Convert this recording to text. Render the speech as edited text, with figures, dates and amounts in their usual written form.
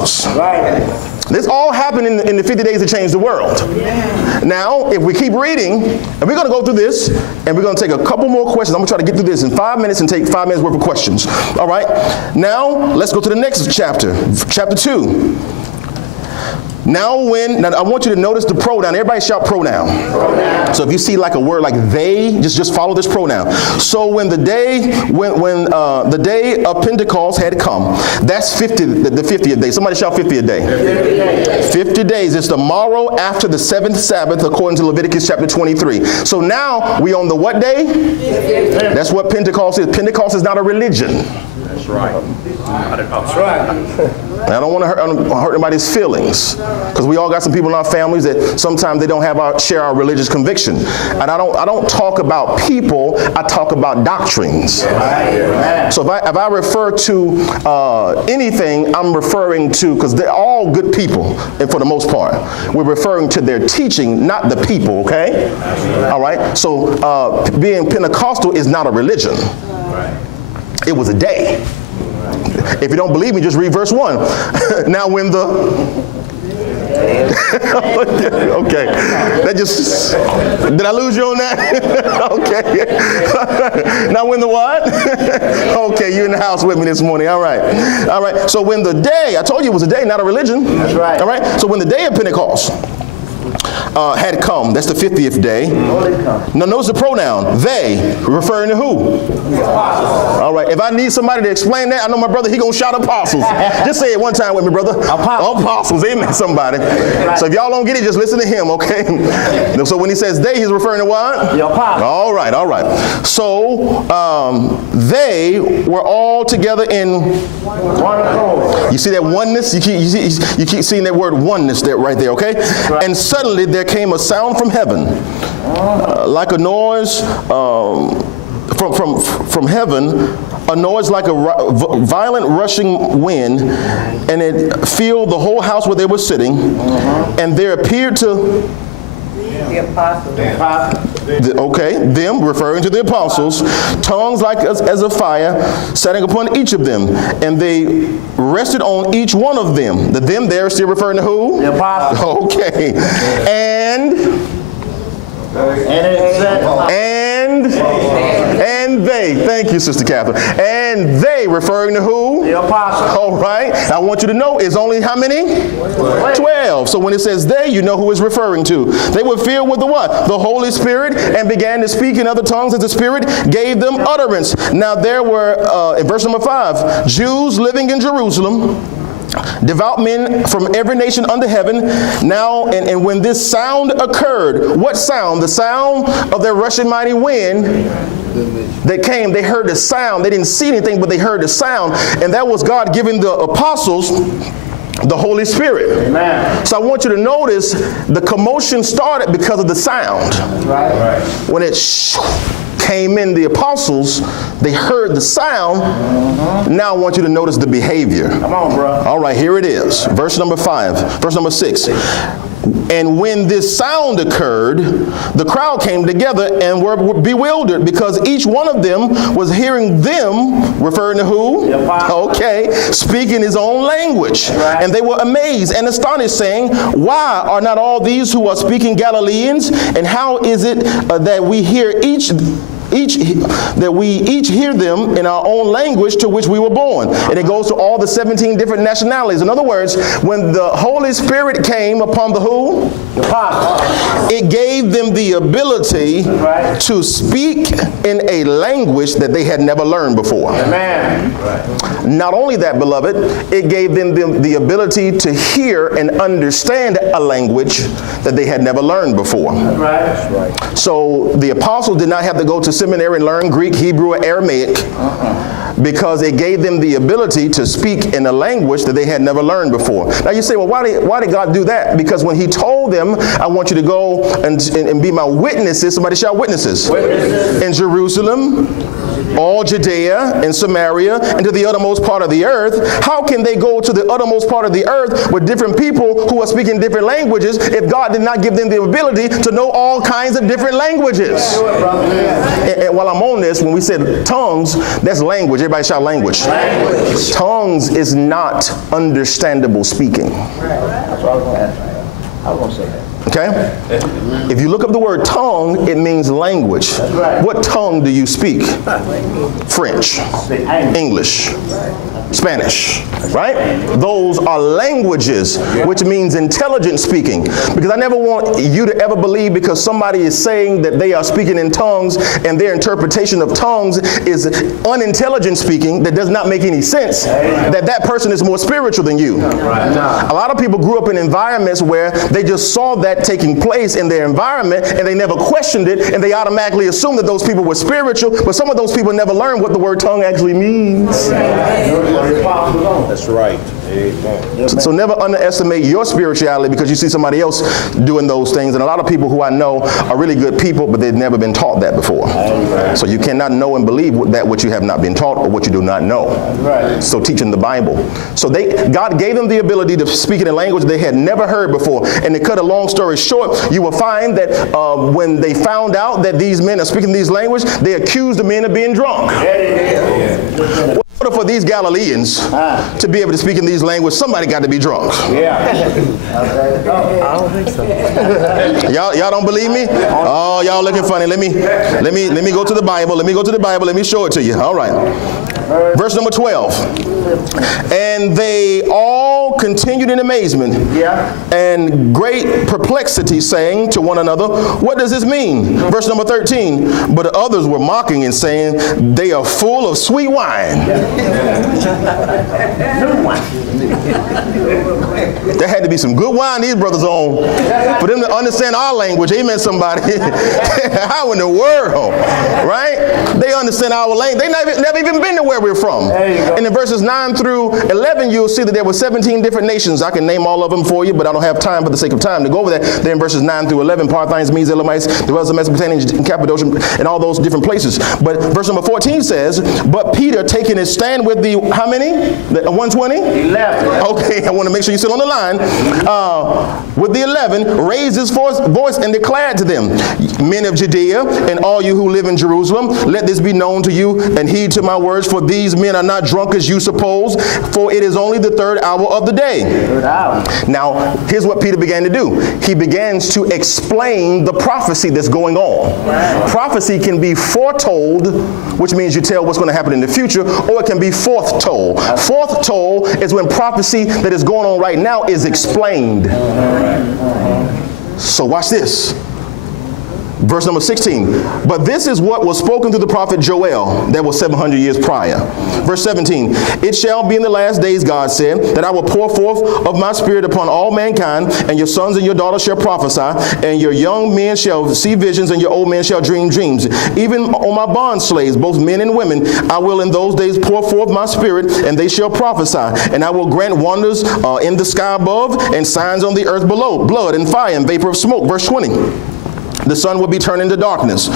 apostles. Right. This all happened in the 50 days that changed the world. Now, if we keep reading, and we're going to go through this, and we're going to take a couple more questions. I'm going to try to get through this in 5 minutes and take 5 minutes worth of questions. All right? Now, let's go to the next chapter, chapter 2. Now I want you to notice the pronoun. Everybody shout pronoun. So if you see like a word like they, just follow this pronoun. So when the day the day of Pentecost had come, that's the 50th day. Somebody shout 50th day. 50 days. It's the morrow after the 7th Sabbath, according to Leviticus chapter 23. So now we on the what day? That's what Pentecost is. Pentecost is not a religion. That's right. That's right. And I don't want to hurt anybody's feelings, because we all got some people in our families that sometimes they don't share our religious conviction. And I don't talk about people, I talk about doctrines. So if I refer to anything, I'm referring to, because they're all good people, and for the most part, we're referring to their teaching, not the people. Okay, all right. So being Pentecostal is not a religion. It was a day. If you don't believe me, just read verse 1. Now when the... okay. That just... Did I lose you on that? Okay. Now when the what? Okay, you're in the house with me this morning. All right. All right. So when the day... I told you it was a day, not a religion. That's right. All right. So when the day of Pentecost had come, that's the 50th day. Now notice the pronoun, they, referring to who? All right, if I need somebody to explain that, I know my brother, he gonna shout apostles. Just say it one time with me, brother. Apostles, amen, somebody. So if y'all don't get it, just listen to him, okay? So when he says they, he's referring to what? The apostles. All right, all right. So they were all together in one accord. You see that oneness? You keep seeing that word oneness there, right there, okay? And suddenly there came a sound from heaven, like a noise from heaven, a noise like a violent rushing wind, and it filled the whole house where they were sitting. And there appeared to the apostles. Them, referring to the apostles, tongues like as a fire, setting upon each of them, and they rested on each one of them. The them there is still referring to who? The apostles. Okay. And they, thank you, Sister Catherine. And they, referring to who? The apostles. All right. I want you to know it's only how many? 12. So when it says they, you know who it's referring to. They were filled with the what? The Holy Spirit, and began to speak in other tongues as the Spirit gave them utterance. Now there were, in verse number 5, Jews living in Jerusalem, devout men from every nation under heaven. Now, and when this sound occurred, what sound? The sound of their rushing mighty wind that came. They heard the sound. They didn't see anything, but they heard the sound. And that was God giving the apostles the Holy Spirit. Amen. So I want you to notice the commotion started because of the sound. Right. When it came in, the apostles, they heard the sound. Now I want you to notice the behavior. Come on, bro. All right, here it is. Verse number 5, verse number 6. And when this sound occurred, the crowd came together and were bewildered, because each one of them was hearing them, referring to who? Okay, speaking his own language. Right. And they were amazed and astonished, saying, why are not all these who are speaking Galileans? And how is it that we hear each hear them in our own language to which we were born? And it goes to all the 17 different nationalities. In other words, when the Holy Spirit came upon the who? The apostles. It gave them the ability to speak in a language that they had never learned before. Amen. Not only that, beloved, it gave them the ability to hear and understand a language that they had never learned before. That's right. So the apostles did not have to go to seminary and learn Greek, Hebrew, or Aramaic, because it gave them the ability to speak in a language that they had never learned before. Now you say, well, why did God do that? Because when he told them, I want you to go and be my witnesses, somebody shout witnesses. In Jerusalem, all Judea and Samaria and to the uttermost part of the earth. How can they go to the uttermost part of the earth with different people who are speaking different languages if God did not give them the ability to know all kinds of different languages? And while I'm on this, when we said tongues, that's language. Everybody shout language. Tongues is not understandable speaking. That's what I was going to say that. Okay? If you look up the word tongue, it means language. Right. What tongue do you speak? French, English, Spanish, right? Those are languages, which means intelligent speaking. Because I never want you to ever believe because somebody is saying that they are speaking in tongues and their interpretation of tongues is unintelligent speaking that does not make any sense, that person is more spiritual than you. A lot of people grew up in environments where they just saw that taking place in their environment and they never questioned it and they automatically assumed that those people were spiritual, but some of those people never learned what the word tongue actually means. That's right. Amen. So never underestimate your spirituality because you see somebody else doing those things. And a lot of people who I know are really good people, but they've never been taught that before. So you cannot know and believe that what you have not been taught or what you do not know. So teaching the Bible. So God gave them the ability to speak in a language they had never heard before. And to cut a long story short, you will find that when they found out that these men are speaking these languages, they accused the men of being drunk. In order for these Galileans to be able to speak in these languages, somebody got to be drunk. I don't think so. Y'all don't believe me? Oh, y'all looking funny. Let me go to the Bible. Let me go to the Bible. Let me show it to you. All right. Verse number 12. And they all continued in amazement and great perplexity, saying to one another, what does this mean? Verse number 13. But others were mocking and saying, they are full of sweet wine. There had to be some good wine these brothers on for them to understand our language. Amen, somebody. How in the world, right? They understand our language. They never even been to where we're from. And in verses 9 through 11, you'll see that there were 17 different nations. I can name all of them for you, but I don't have time for the sake of time to go over that. Then in verses 9 through 11, Parthians, Medes, Elamites, the rest of Mesopotamia and Cappadocia, and all those different places. But verse number 14 says, but Peter taking his stand with the, how many? The 120? 11. Okay, I want to make sure you're still on the line. With the 11, raised his voice and declared to them, men of Judea and all you who live in Jerusalem, let this be known to you and heed to my words, for these men are not drunk as you suppose, for it is only the 3rd hour of the day. Now, here's what Peter began to do. He begins to explain the prophecy that's going on. Prophecy can be foretold, which means you tell what's going to happen in the future, or it can be foretold. Foretold is when prophecy that is going on right now is explained. So watch this. Verse number 16, but this is what was spoken through the prophet Joel that was 700 years prior. Verse 17, it shall be in the last days, God said, that I will pour forth of my spirit upon all mankind, and your sons and your daughters shall prophesy, and your young men shall see visions, and your old men shall dream dreams. Even on my bond slaves, both men and women, I will in those days pour forth my spirit, and they shall prophesy. And I will grant wonders in the sky above, and signs on the earth below, blood and fire and vapor of smoke. Verse 20. The sun will be turned into darkness,